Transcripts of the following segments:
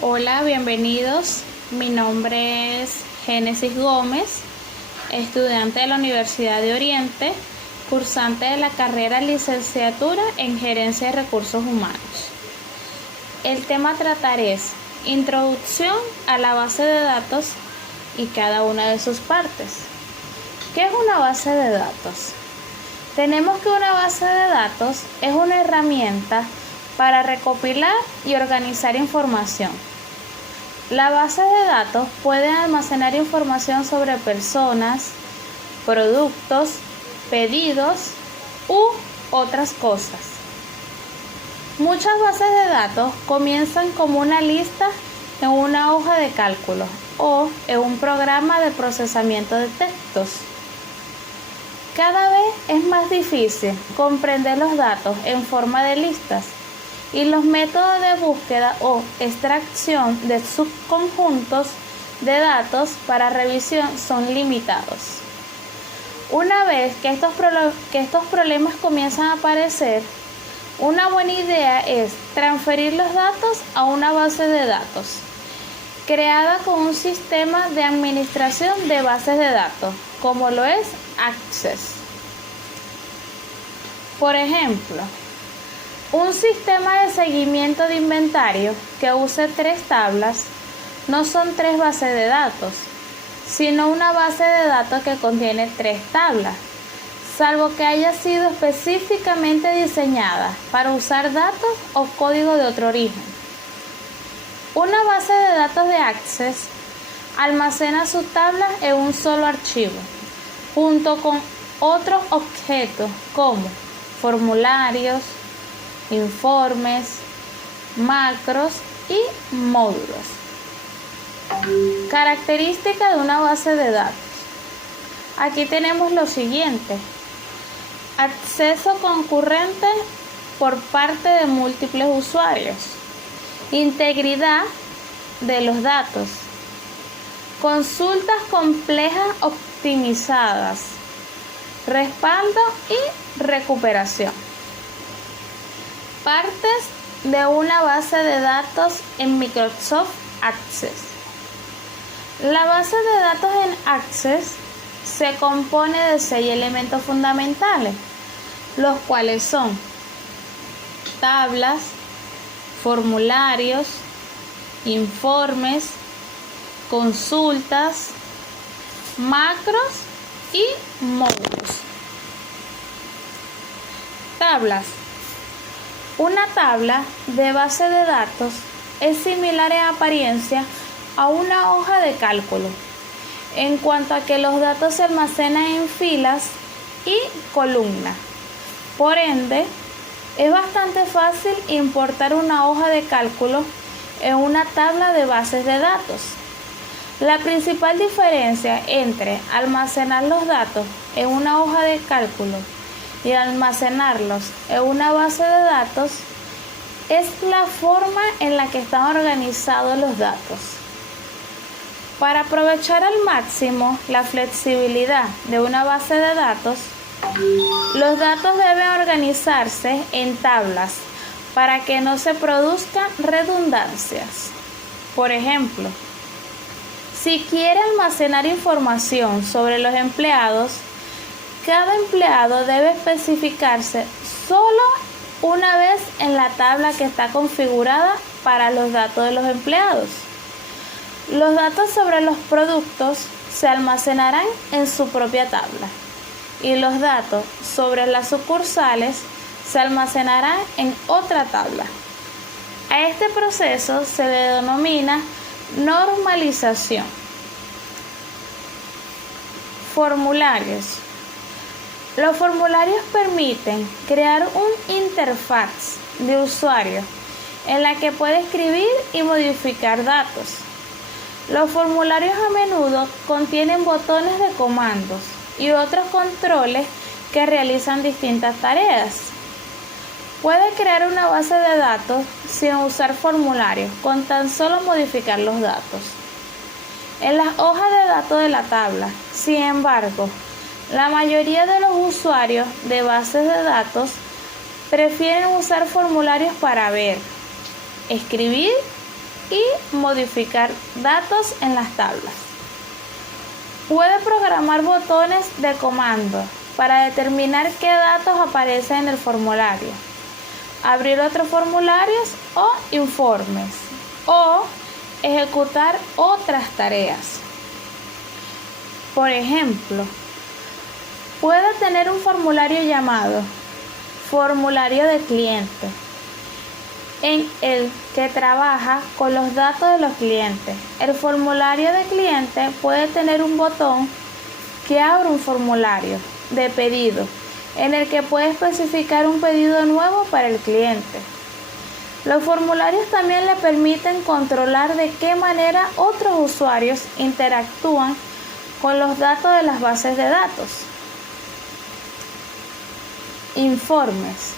Hola, bienvenidos. Mi nombre es Génesis Gómez, estudiante de la Universidad de Oriente, cursante de la carrera Licenciatura en Gerencia de Recursos Humanos. El tema a tratar es Introducción a la base de datos y cada una de sus partes. ¿Qué es una base de datos? Tenemos que una base de datos es una herramienta para recopilar y organizar información. La base de datos puede almacenar información sobre personas, productos, pedidos u otras cosas. Muchas bases de datos comienzan como una lista en una hoja de cálculo o en un programa de procesamiento de textos. Cada vez es más difícil comprender los datos en forma de listas y los métodos de búsqueda o extracción de subconjuntos de datos para revisión son limitados. Una vez que estos problemas comienzan a aparecer, una buena idea es transferir los datos a una base de datos creada con un sistema de administración de bases de datos, como lo es Access. Por ejemplo, un sistema de seguimiento de inventario que use 3 tablas no son 3 bases de datos, sino una base de datos que contiene 3 tablas, salvo que haya sido específicamente diseñada para usar datos o código de otro origen. Una base de datos de Access almacena sus tablas en un solo archivo, junto con otros objetos como formularios, informes, macros y módulos. Características de una base de datos. Aquí tenemos lo siguiente: acceso concurrente por parte de múltiples usuarios, integridad de los datos, consultas complejas optimizadas, respaldo y recuperación. Partes de una base de datos en Microsoft Access. La base de datos en Access se compone de 6 elementos fundamentales, los cuales son tablas, formularios, informes, consultas, macros y módulos. Tablas. Una tabla de base de datos es similar en apariencia a una hoja de cálculo, en cuanto a que los datos se almacenan en filas y columnas. Por ende, es bastante fácil importar una hoja de cálculo en una tabla de bases de datos. La principal diferencia entre almacenar los datos en una hoja de cálculo y almacenarlos en una base de datos es la forma en la que están organizados los datos. Para aprovechar al máximo la flexibilidad de una base de datos, los datos deben organizarse en tablas para que no se produzcan redundancias. Por ejemplo, si quiere almacenar información sobre los empleados, cada empleado debe especificarse solo una vez en la tabla que está configurada para los datos de los empleados. Los datos sobre los productos se almacenarán en su propia tabla y los datos sobre las sucursales se almacenarán en otra tabla. A este proceso se le denomina normalización. Formularios. Los formularios permiten crear un interfaz de usuario en la que puede escribir y modificar datos. Los formularios a menudo contienen botones de comandos y otros controles que realizan distintas tareas. Puede crear una base de datos sin usar formularios, con tan solo modificar los datos. En las hojas de datos de la tabla, sin embargo, la mayoría de los usuarios de bases de datos prefieren usar formularios para ver, escribir y modificar datos en las tablas. Puede programar botones de comando para determinar qué datos aparecen en el formulario, abrir otros formularios o informes, o ejecutar otras tareas. Por ejemplo, puede tener un formulario llamado formulario de cliente, en el que trabaja con los datos de los clientes. El formulario de cliente puede tener un botón que abre un formulario de pedido, en el que puede especificar un pedido nuevo para el cliente. Los formularios también le permiten controlar de qué manera otros usuarios interactúan con los datos de las bases de datos. Informes.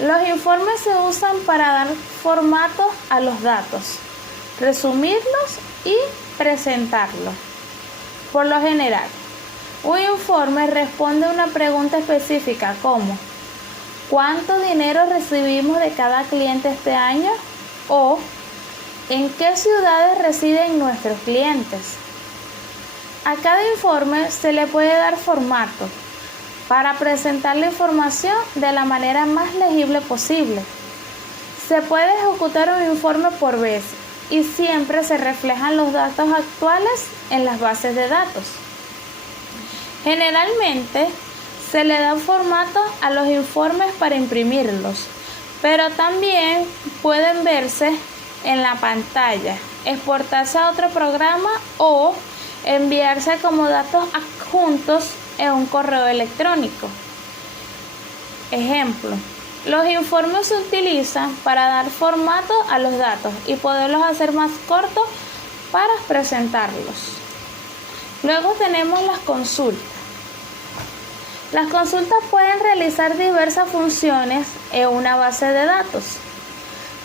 Los informes se usan para dar formato a los datos, resumirlos y presentarlos. Por lo general, un informe responde a una pregunta específica como ¿cuánto dinero recibimos de cada cliente este año? O ¿en qué ciudades residen nuestros clientes? A cada informe se le puede dar formato para presentar la información de la manera más legible posible. Se puede ejecutar un informe por vez y siempre se reflejan los datos actuales en las bases de datos. Generalmente se le da un formato a los informes para imprimirlos, pero también pueden verse en la pantalla, exportarse a otro programa o enviarse como datos adjuntos en un correo electrónico. Ejemplo, los informes se utilizan para dar formato a los datos y poderlos hacer más cortos para presentarlos. Luego tenemos las consultas. Las consultas pueden realizar diversas funciones en una base de datos.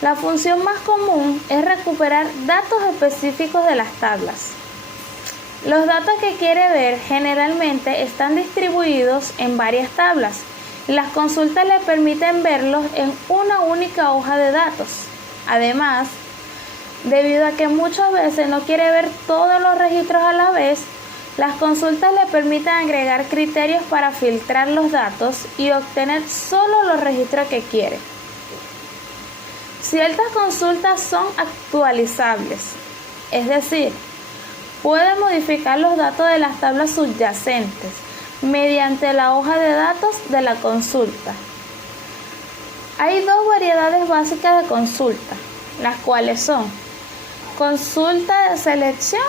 La función más común es recuperar datos específicos de las tablas. Los datos que quiere ver generalmente están distribuidos en varias tablas y las consultas le permiten verlos en una única hoja de datos. Además, debido a que muchas veces no quiere ver todos los registros a la vez, las consultas le permiten agregar criterios para filtrar los datos y obtener solo los registros que quiere. Ciertas consultas son actualizables, es decir, puede modificar los datos de las tablas subyacentes mediante la hoja de datos de la consulta. Hay dos variedades básicas de consulta, las cuales son consulta de selección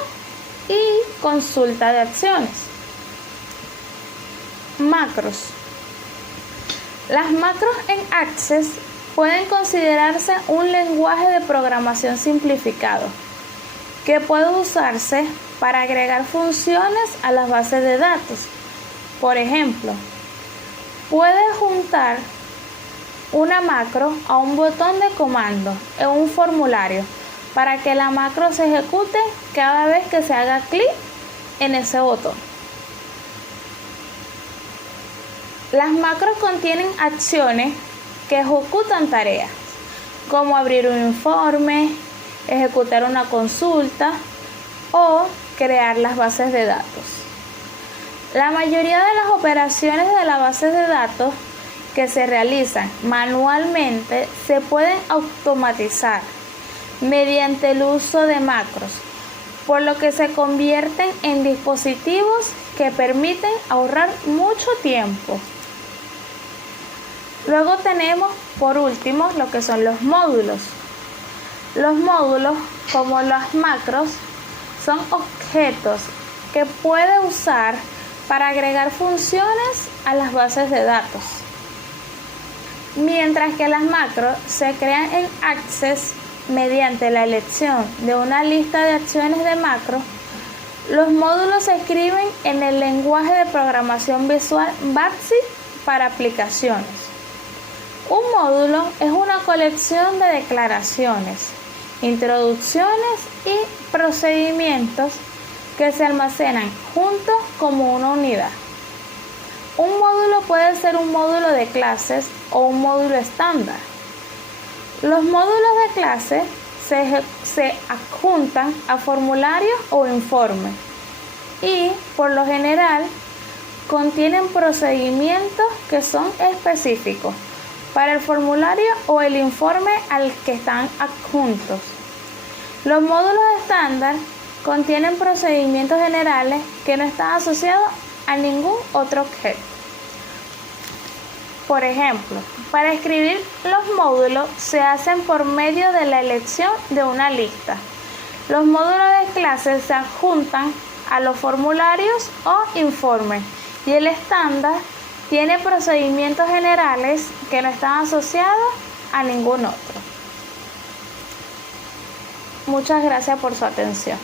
y consulta de acciones. Macros. Las macros en Access pueden considerarse un lenguaje de programación simplificado que puede usarse para agregar funciones a las bases de datos. Por ejemplo, puede juntar una macro a un botón de comando en un formulario para que la macro se ejecute cada vez que se haga clic en ese botón. Las macros contienen acciones que ejecutan tareas, como abrir un informe, ejecutar una consulta o crear las bases de datos. La mayoría de las operaciones de las bases de datos que se realizan manualmente se pueden automatizar mediante el uso de macros, por lo que se convierten en dispositivos que permiten ahorrar mucho tiempo. Luego tenemos, por último, lo que son los módulos. Los módulos, como las macros, son objetos que puede usar para agregar funciones a las bases de datos. Mientras que las macros se crean en Access mediante la elección de una lista de acciones de macros, los módulos se escriben en el lenguaje de programación visual BASIC para aplicaciones. Un módulo es una colección de declaraciones, introducciones y procedimientos que se almacenan juntos como una unidad. Un módulo puede ser un módulo de clases o un módulo estándar. Los módulos de clase se adjuntan a formularios o informes y, por lo general, contienen procedimientos que son específicos para el formulario o el informe al que están adjuntos. Los módulos estándar contienen procedimientos generales que no están asociados a ningún otro objeto. Por ejemplo, para escribir los módulos se hacen por medio de la elección de una lista. Los módulos de clase se adjuntan a los formularios o informes y el estándar tiene procedimientos generales que no están asociados a ningún otro. Muchas gracias por su atención.